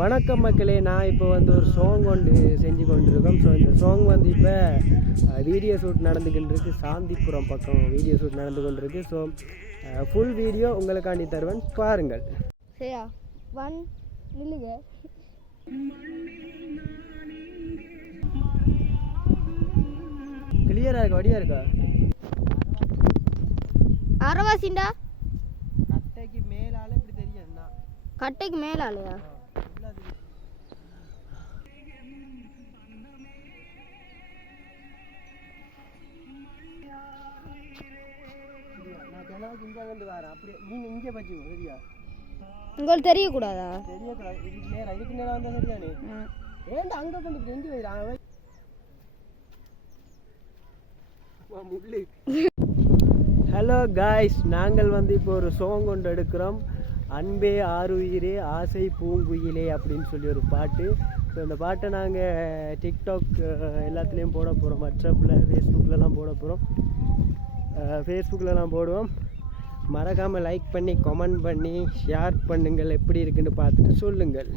வணக்கம் மக்களே, நான் இப்போ வந்து ஒரு சாங் ஒன்று செஞ்சு கொண்டிருக்கோம். ஸோ இந்த சாங் வந்து இப்போ வீடியோ ஷூட் நடந்துக்கிட்டு இருக்கு. சாந்திபுரம் பக்கம் வீடியோ ஷூட் நடந்து கொண்டிருக்கு. ஸோ ஃபுல் வீடியோ உங்களுக்காண்டி தருவேன், பாருங்கள். சரியா? ஒன் நில்லுங்க. கிளியராக இருக்கா? வடியா இருக்கா? அரவாசிண்டா கட்டைக்கு மேலால இப்படி தெரியும். கட்டைக்கு மேலாலையா? உங்களுக்கு தெரியக்கூடாதா? ஹலோ காய்ஸ், நாங்கள் வந்து இப்போ ஒரு சாங் ஒன்று எடுக்கிறோம். அன்பே ஆருயிரே ஆசை பூங்குயிலே அப்படின்னு சொல்லி ஒரு பாட்டு. ஸோ இந்த பாட்டை நாங்கள் டிக்டாக் எல்லாத்துலேயும் போட போகிறோம். வாட்ஸ்அப்பில், ஃபேஸ்புக்கிலலாம் போட போகிறோம். ஃபேஸ்புக்கிலலாம் போடுவோம். மறக்காமல் லைக் பண்ணி கமெண்ட் பண்ணி ஷேர் பண்ணுங்கள். எப்படி இருக்குன்னு பார்த்துட்டு சொல்லுங்கள்.